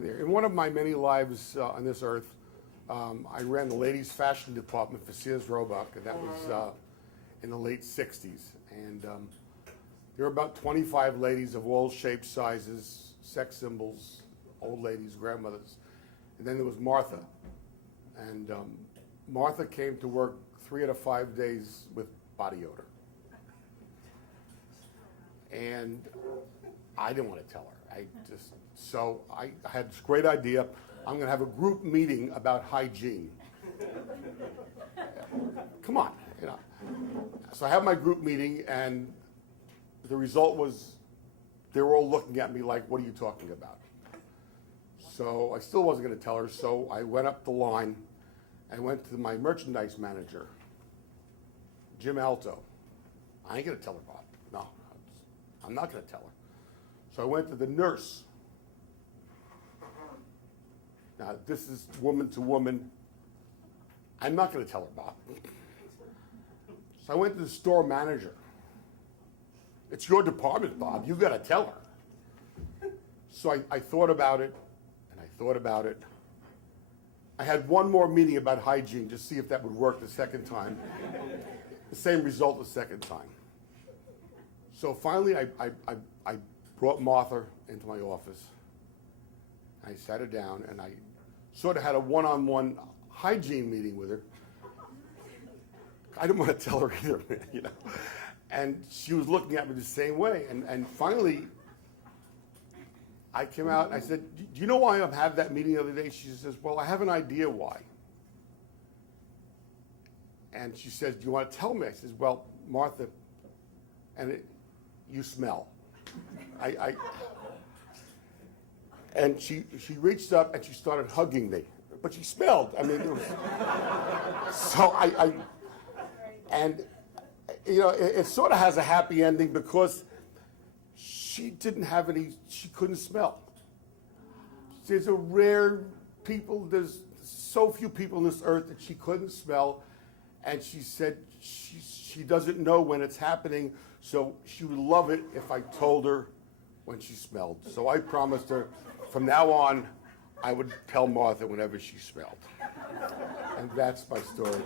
there. In one of my many lives on this earth, I ran the ladies' fashion department for Sears Roebuck, and that was in the late 60s. And there were about 25 ladies of all shapes, sizes, sex symbols, old ladies, grandmothers. And then there was Martha. And Martha came to work 3 out of 5 days with body odor. And I didn't want to tell her. So I had this great idea. I'm going to have a group meeting about hygiene. Come on, you know. So I have my group meeting, and the result was they were all looking at me like, what are you talking about? So I still wasn't going to tell her, so I went up the line. I went to my merchandise manager, Jim Alto. I ain't going to tell her, Bob. No, I'm not going to tell her. So I went to the nurse. Now, this is woman to woman. I'm not going to tell her, Bob. So I went to the store manager. It's your department, Bob. You got to tell her. So I thought about it, and I thought about it. I had one more meeting about hygiene to see if that would work the second time. The same result the second time. So finally, I brought Martha into my office. I sat her down, and I sort of had a one-on-one hygiene meeting with her. I didn't want to tell her either, you know. And she was looking at me the same way. And finally, I came out and I said, do you know why I had that meeting the other day? She says, well, I have an idea why. And she says, do you want to tell me? I says, well, Martha, you smell. And she reached up and she started hugging me. But she smelled. I mean, it was, so and you know, it sort of has a happy ending because she didn't have any, she couldn't smell. There's so few people on this earth that she couldn't smell. And she said she doesn't know when it's happening, so she would love it if I told her when she smelled. So I promised her from now on, I would tell Martha whenever she smelled. And that's my story.